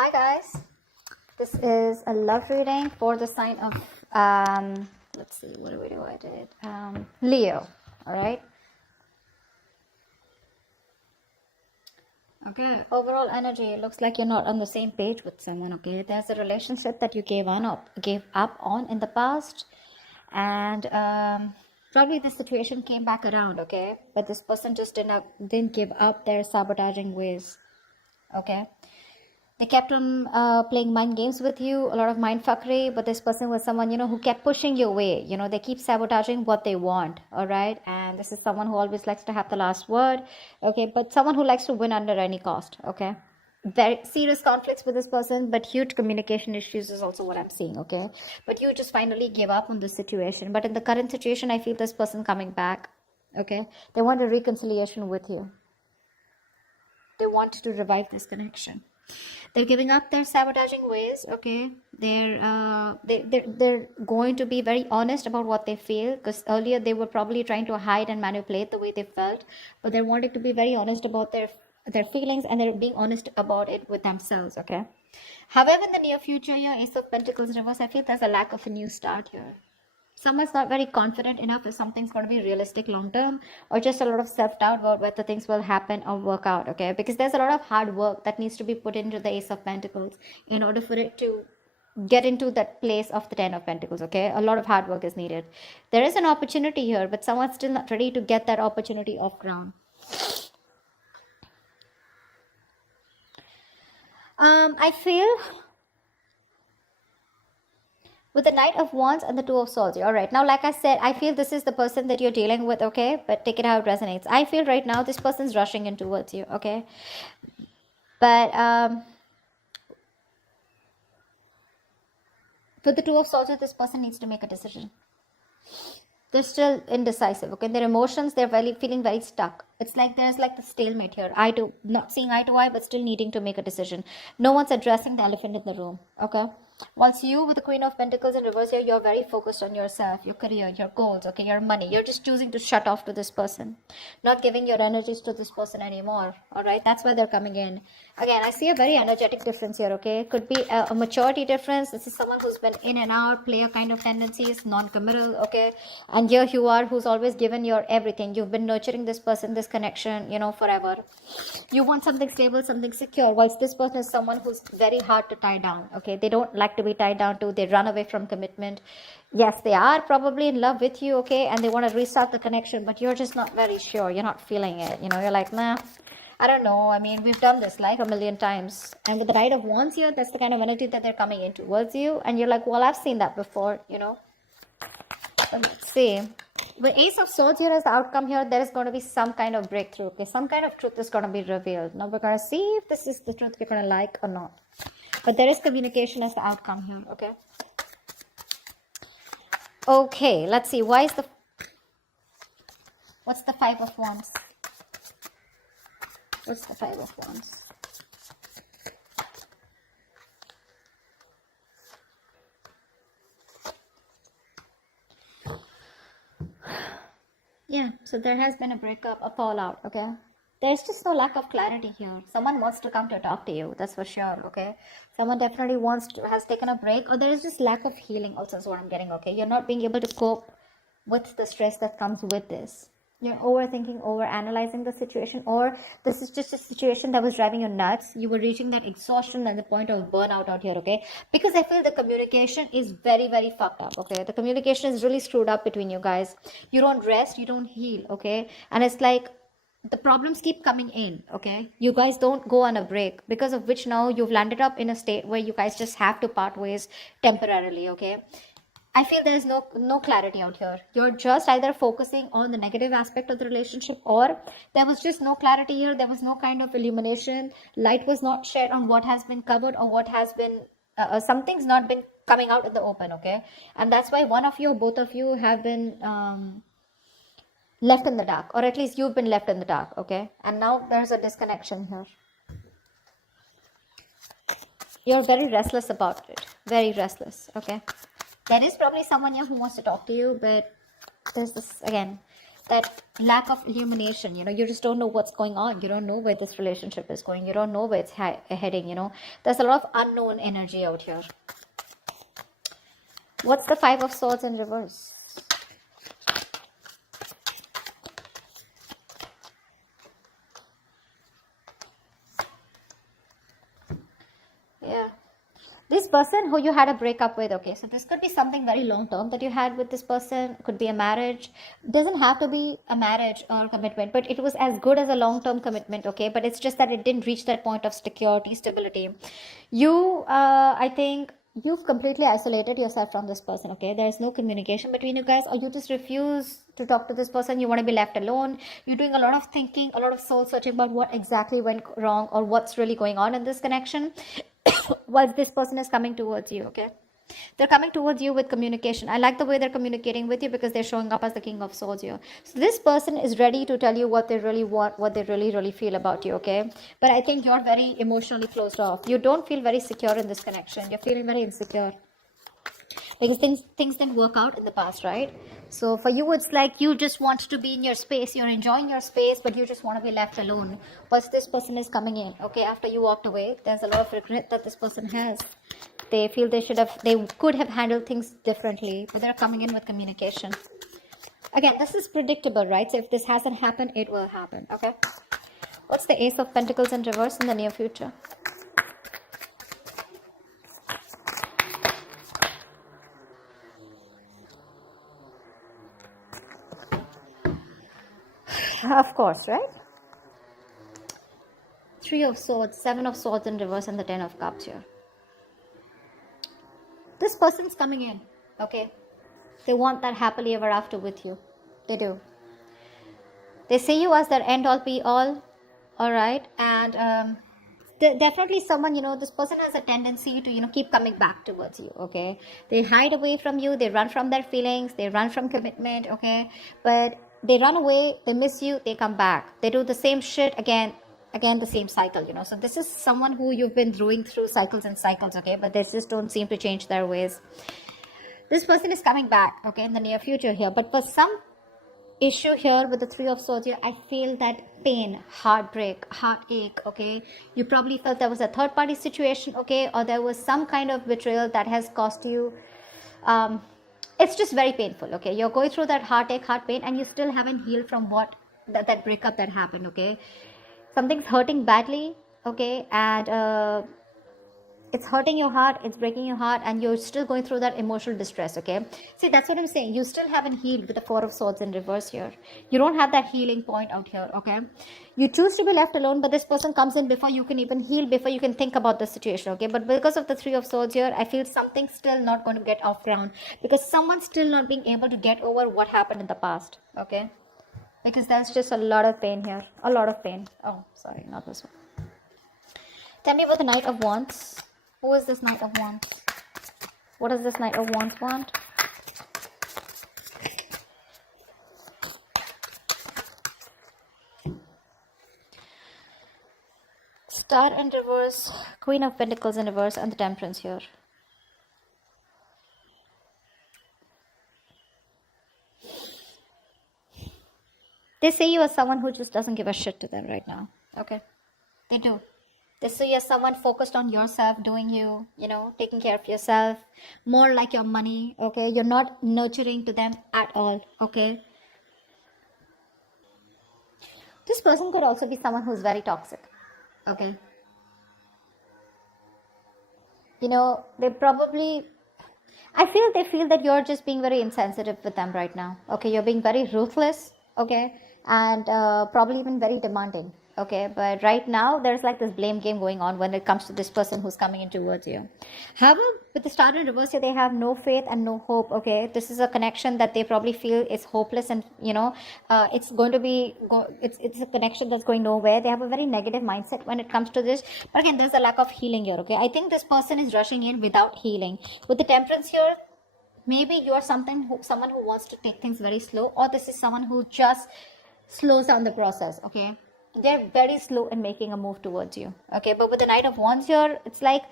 Hi guys, this is a love reading for the sign of let's see, what do we do? I did Leo. All right. Okay, overall energy, it looks like you're not on the same page with someone. Okay, there's a relationship that you gave up on in the past, and probably the situation came back around. Okay, but this person just didn't give up their sabotaging ways. Okay, they kept on playing mind games with you, a lot of mind fuckery, but this person was someone, who kept pushing you away. They keep sabotaging what they want. All right, and this is someone who always likes to have the last word. Okay, but someone who likes to win under any cost. Okay, very serious conflicts with this person, but huge communication issues is also what I'm seeing. Okay, but you just finally gave up on this situation. But in the current situation, I feel this person coming back. Okay, they want a reconciliation with you. They want to revive this connection. They're giving up their sabotaging ways. Okay, they're going to be very honest about what they feel, because earlier they were probably trying to hide and manipulate the way they felt, but they're wanting to be very honest about their feelings, and they're being honest about it with themselves. Okay, however, in the near future, your Ace of Pentacles reverse, I feel there's a lack of a new start here. Someone's not very confident enough if something's going to be realistic long term, or just a lot of self-doubt about whether things will happen or work out. Okay, because there's a lot of hard work that needs to be put into the Ace of Pentacles in order for it to get into that place of the Ten of Pentacles. Okay, a lot of hard work is needed. There is an opportunity here, but someone's still not ready to get that opportunity off ground. I feel with the Knight of Wands and the Two of Swords. All right, now like I said, I feel this is the person that you're dealing with. Okay, but take it how it resonates. I feel right now this person's rushing in towards you. Okay, but with the Two of Swords, this person needs to make a decision. They're still indecisive. Okay, their emotions, they're feeling very stuck. It's like there's like the stalemate here. Not seeing eye to eye, but still needing to make a decision. No one's addressing the elephant in the room. Okay, once you with the Queen of Pentacles in reverse here, you're very focused on yourself, your career, your goals. Okay, your money. You're just choosing to shut off to this person, not giving your energies to this person anymore. All right, that's why they're coming in. Again, I see a very energetic difference here. Okay, could be a maturity difference. This is someone who's been in and out, player kind of tendencies, non-committal. Okay, and here you are, who's always given your everything. You've been nurturing this person, this connection, forever. You want something stable, something secure, whilst this person is someone who's very hard to tie down. Okay, they don't like to be tied down to. They run away from commitment. Yes, they are probably in love with you. Okay, and they want to restart the connection, but you're just not very sure. You're not feeling it. You're like, nah, I don't know. I mean, we've done this like a million times. And with the Knight of Wands here, that's the kind of energy that they're coming in towards you. And you're like, well, I've seen that before, But let's see. With Ace of Swords here as the outcome here, there is going to be some kind of breakthrough. Okay, some kind of truth is going to be revealed. Now we're going to see if this is the truth you're going to like or not. But there is communication as the outcome here. Okay. Okay, let's see. What's the Five of Wands? What's the Five of Wands? Yeah, so there has been a breakup, a fallout. Okay, there's just no lack of clarity here. Someone wants to come to talk to you, that's for sure. Okay, someone definitely has taken a break, or there is just lack of healing also is what I'm getting. Okay, you're not being able to cope with the stress that comes with this. You're overthinking, overanalyzing the situation, or this is just a situation that was driving you nuts. You were reaching that exhaustion and the point of burnout out here. Okay, because I feel the communication is very, very fucked up. Okay, the communication is really screwed up between you guys. You don't rest, you don't heal. Okay, and it's like the problems keep coming in. Okay, you guys don't go on a break, because of which now you've landed up in a state where you guys just have to part ways temporarily. Okay, I feel there is no clarity out here. You're just either focusing on the negative aspect of the relationship, or there was just no clarity here. There was no kind of illumination. Light was not shed on what has been covered, or what has been something's not been coming out in the open. Okay, and that's why one of you or both of you have been left in the dark, or at least you've been left in the dark. Okay, and now there's a disconnection here. You're very restless about it. Very restless. Okay. There is probably someone here who wants to talk to you, but there's this, again, that lack of illumination, you just don't know what's going on. You don't know where this relationship is going. You don't know where it's heading. There's a lot of unknown energy out here. What's the Five of Swords in reverse? Yeah. This person who you had a breakup with, okay, so this could be something very long term that you had with this person. Could be a marriage. Doesn't have to be a marriage or commitment, but it was as good as a long term commitment, okay, but it's just that it didn't reach that point of security, stability. I think you've completely isolated yourself from this person, okay. There's no communication between you guys, or you just refuse to talk to this person. You want to be left alone. You're doing a lot of thinking, a lot of soul searching about what exactly went wrong or what's really going on in this connection. While this person is coming towards you, okay, they're coming towards you with communication. I like the way they're communicating with you because they're showing up as the King of Swords here. So this person is ready to tell you what they really want, what they really feel about you, okay. But I think you're very emotionally closed off. You don't feel very secure in this connection. You're feeling very insecure because things didn't work out in the past, right? So for you, it's like you just want to be in your space. You're enjoying your space, but you just want to be left alone. But this person is coming in, okay, after you walked away. There's a lot of regret that this person has. They feel they could have handled things differently, but they're coming in with communication. Again, this is predictable, right? So if this hasn't happened, it will happen, okay? What's the Ace of Pentacles in reverse in the near future? Of course, right? Three of Swords, Seven of Swords in reverse, and the Ten of Cups here. This person's coming in, okay? They want that happily ever after with you. They do. They see you as their end all be all right? And definitely someone, this person has a tendency to, keep coming back towards you, okay? They hide away from you. They run from their feelings. They run from commitment, okay? But they run away, they miss you, they come back. They do the same shit again, the same cycle, So this is someone who you've been doing through cycles and cycles, okay? But they just don't seem to change their ways. This person is coming back, okay, in the near future here. But for some issue here with the Three of Swords here, I feel that pain, heartbreak, heartache, okay? You probably felt there was a third party situation, okay? Or there was some kind of betrayal that has cost you it's just very painful, okay? You're going through that heartache, heart pain, and you still haven't healed from what that breakup that happened, okay? Something's hurting badly, okay? And it's hurting your heart, it's breaking your heart, and you're still going through that emotional distress, okay? See, that's what I'm saying. You still haven't healed with the Four of Swords in reverse here. You don't have that healing point out here, okay? You choose to be left alone, but this person comes in before you can even heal, before you can think about the situation, okay? But because of the Three of Swords here, I feel something's still not going to get off ground because someone's still not being able to get over what happened in the past, okay? Because there's just a lot of pain here. A lot of pain. Oh, sorry, not this one. Tell me about the Knight of Wands. Who is this Knight of Wands? What does this Knight of Wands want? Star in reverse, Queen of Pentacles in reverse, and the Temperance here. They see you as someone who just doesn't give a shit to them right now. Okay? They do. They see you as someone focused on yourself, doing you, taking care of yourself, more like your money, okay? You're not nurturing to them at all, okay? This person could also be someone who's very toxic, okay? They probably, they feel that you're just being very insensitive with them right now, okay? You're being very ruthless, okay? And probably even very demanding. Okay, but right now there's like this blame game going on when it comes to this person who's coming in towards you. However, with the Star in reverse here, they have no faith and no hope. Okay, this is a connection that they probably feel is hopeless, and it's going to be it's a connection that's going nowhere. They have a very negative mindset when it comes to this. But again, there's a lack of healing here. Okay, I think this person is rushing in without healing. With the Temperance here, maybe you are someone who wants to take things very slow, or this is someone who just slows down the process. Okay. They're very slow in making a move towards you, okay? But with the Knight of Wands here, it's like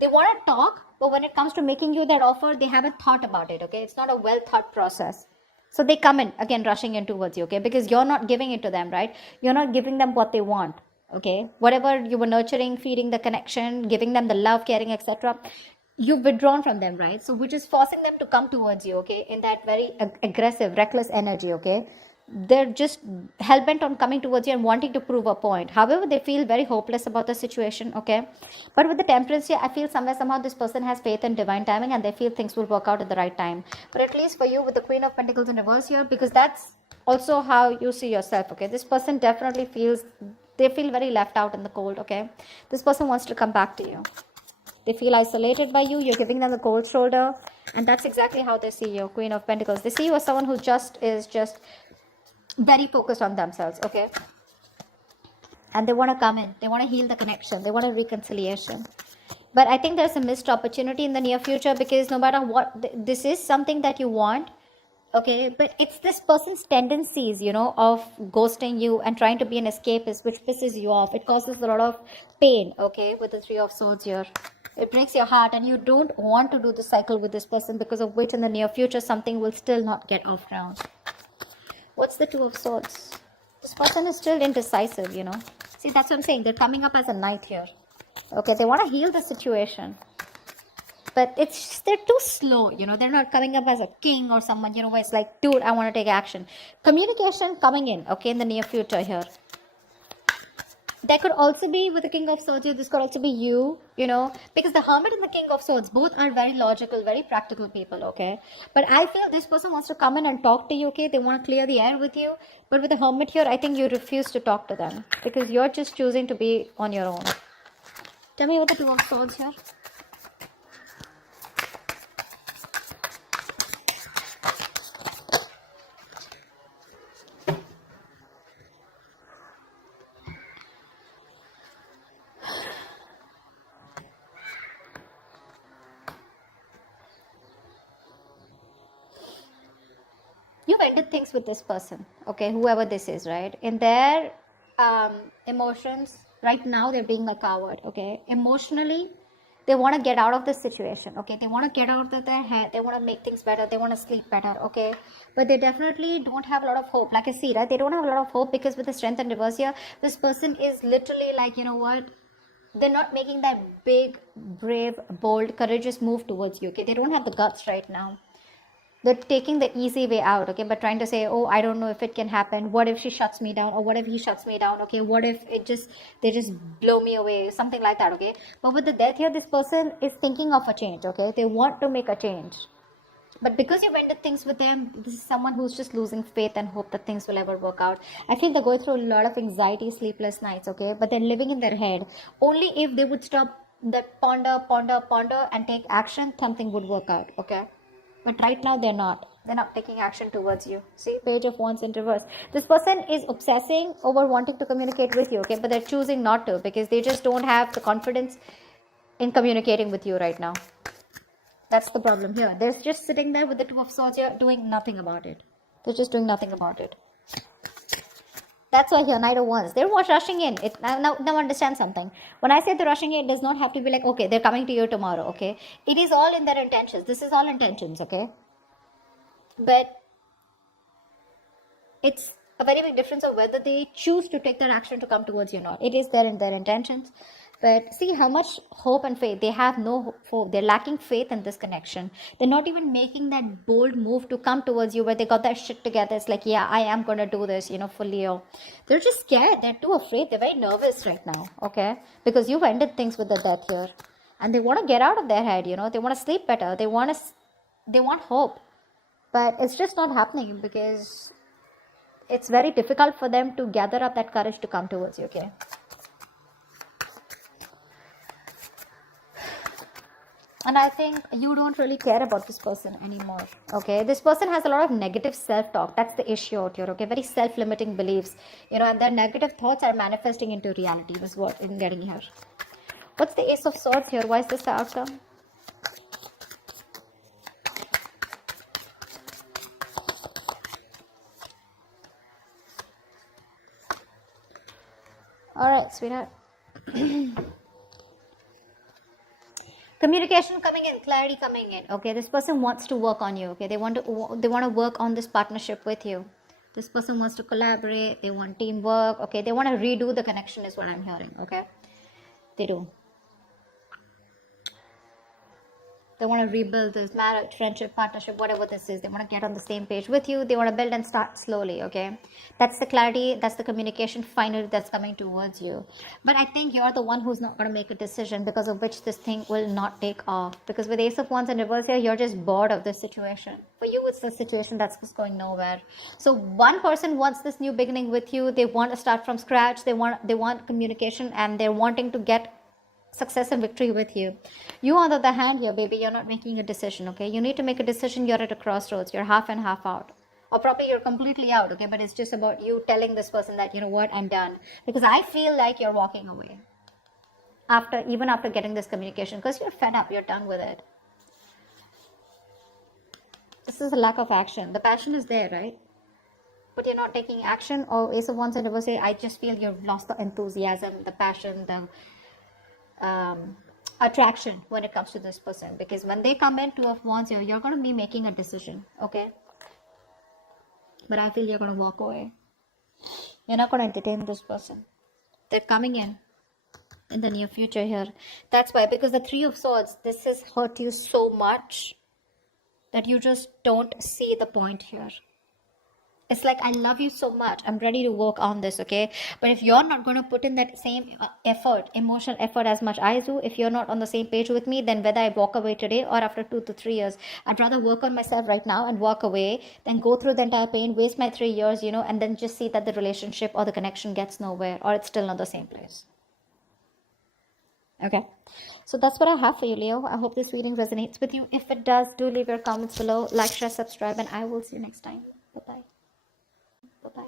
they want to talk, but when it comes to making you that offer, they haven't thought about it, okay? It's not a well thought process. So they come in again, rushing in towards you, okay? Because you're not giving it to them, right? You're not giving them what they want, okay? Whatever you were nurturing, feeding the connection, giving them the love, caring, etc., you've withdrawn from them, right? So which is forcing them to come towards you, okay? In that very aggressive, reckless energy, okay? They're just hell-bent on coming towards you and wanting to prove a point. However, they feel very hopeless about the situation, okay? But with the temperance here, I feel somewhere somehow this person has faith in divine timing and they feel things will work out at the right time. But at least for you with the Queen of Pentacles in reverse here, because that's also how you see yourself, okay? This person definitely feels, they feel very left out in the cold, okay? This person wants to come back to you. They feel isolated by you. You're giving them the cold shoulder. And that's exactly how they see you, Queen of Pentacles. They see you as someone who is just very focused on themselves, okay? And they want to come in. They want to heal the connection. They want a reconciliation. But I think there's a missed opportunity in the near future, because no matter what, this is something that you want, okay? But it's this person's tendencies, you know, of ghosting you and trying to be an escapist, which pisses you off. It causes a lot of pain, okay, with the Three of Swords here. It breaks your heart, and you don't want to do the cycle with this person, because of which in the near future something will still not get off ground. What's the Two of Swords? This person is still indecisive, you know. See, that's what I'm saying. They're coming up as a knight here. Okay, they want to heal the situation. But they're too slow, you know. They're not coming up as a king or someone, you know, where it's like, dude, I want to take action. Communication coming in, okay, in the near future here. There could also be, with the King of Swords here, this could also be you, you know, because the Hermit and the King of Swords, both are very logical, very practical people, okay? But I feel this person wants to come in and talk to you, okay? They want to clear the air with you. But with the Hermit here, I think you refuse to talk to them, because you're just choosing to be on your own. Tell me what the Two of Swords here. You've ended things with this person, okay, whoever this is, right? In their emotions, right now they're being a coward, okay? Emotionally, they want to get out of this situation, okay? They want to get out of their head. They want to make things better. They want to sleep better, okay? But they definitely don't have a lot of hope. Like I see, right? They don't have a lot of hope, because with the Strength and reverse here, this person is literally like, you know what? They're not making that big, brave, bold, courageous move towards you, okay? They don't have the guts right now. They're taking the easy way out, okay? But trying to say, oh, I don't know if it can happen. What if she shuts me down? Or what if he shuts me down, okay? What if they just blow me away? Something like that, okay? But with the Death here, this person is thinking of a change, okay? They want to make a change. But because you've ended things with them, this is someone who's just losing faith and hope that things will ever work out. I think they're going through a lot of anxiety, sleepless nights, okay? But they're living in their head. Only if they would stop that ponder, and take action, something would work out, okay? But right now they're not taking action towards you. See, Page of Wands in reverse. This person is obsessing over wanting to communicate with you, okay? But they're choosing not to, because they just don't have the confidence in communicating with you right now. That's the problem here. They're just sitting there with the Two of Swords here, doing nothing about it. They're just doing nothing about it. That's why here, Knight of Wands. They're rushing in. Now understand something. When I say they're rushing in, it does not have to be like, okay, they're coming to you tomorrow, okay? It is all in their intentions. This is all intentions, okay? But it's a very big difference of whether they choose to take their action to come towards you or not. It is there in their intentions. But see how much hope and faith. They have no hope. They're lacking faith in this connection. They're not even making that bold move to come towards you, where they got that shit together. It's like, yeah, I am going to do this, you know, fully. They're just scared. They're too afraid. They're very nervous right now, okay? Because you've ended things with the Death here. And they want to get out of their head, you know. They want to sleep better. They want hope. But it's just not happening, because it's very difficult for them to gather up that courage to come towards you, okay? And I think you don't really care about this person anymore, okay? This person has a lot of negative self-talk. That's the issue out here, okay? Very self-limiting beliefs, you know, and their negative thoughts are manifesting into reality. This is what I'm getting here. What's the Ace of Swords here? Why is this the outcome? All right, sweetheart. Communication coming in, clarity coming in. Okay, this person wants to work on you. Okay, they want to work on this partnership with you. This person wants to collaborate. They want teamwork. Okay, they want to redo the connection is what I'm hearing. Okay, they do. They want to rebuild this marriage, friendship, partnership, whatever this is. They want to get on the same page with you. They want to build and start slowly, okay? That's the clarity, that's the communication finally that's coming towards you. But I think you're the one who's not going to make a decision, because of which this thing will not take off. Because with Ace of Wands and reverse here, you're just bored of this situation. For you, it's the situation that's just going nowhere. So one person wants this new beginning with you. They want to start from scratch. They want communication, and they're wanting to get success and victory with you. You, on the other hand, here, baby, you're not making a decision, okay? You need to make a decision. You're at a crossroads. You're half and half out, or probably you're completely out, okay? But it's just about you telling this person that, you know what, I'm done, because I feel like you're walking away even after getting this communication, because you're fed up. You're done with it. This is a lack of action. The passion is there, right? But you're not taking action. Or Ace of Wands and reverse, I just feel you've lost the enthusiasm, the passion, the attraction when it comes to this person. Because when they come in, Two of Wands, you're going to be making a decision, okay? But I feel you're going to walk away. You're not going to entertain this person. They're coming in the near future here. That's why, because the Three of Swords, this has hurt you so much that you just don't see the point here. It's like, I love you so much, I'm ready to work on this, okay? But if you're not going to put in that same effort, emotional effort as much I do, if you're not on the same page with me, then whether I walk away today or after 2 to 3 years, I'd rather work on myself right now and walk away than go through the entire pain, waste my 3 years, you know, and then just see that the relationship or the connection gets nowhere, or it's still not the same place. Okay, so that's what I have for you, Leo. I hope this reading resonates with you. If it does, do leave your comments below, like, share, subscribe, and I will see you next time. Bye-bye. Bye-bye.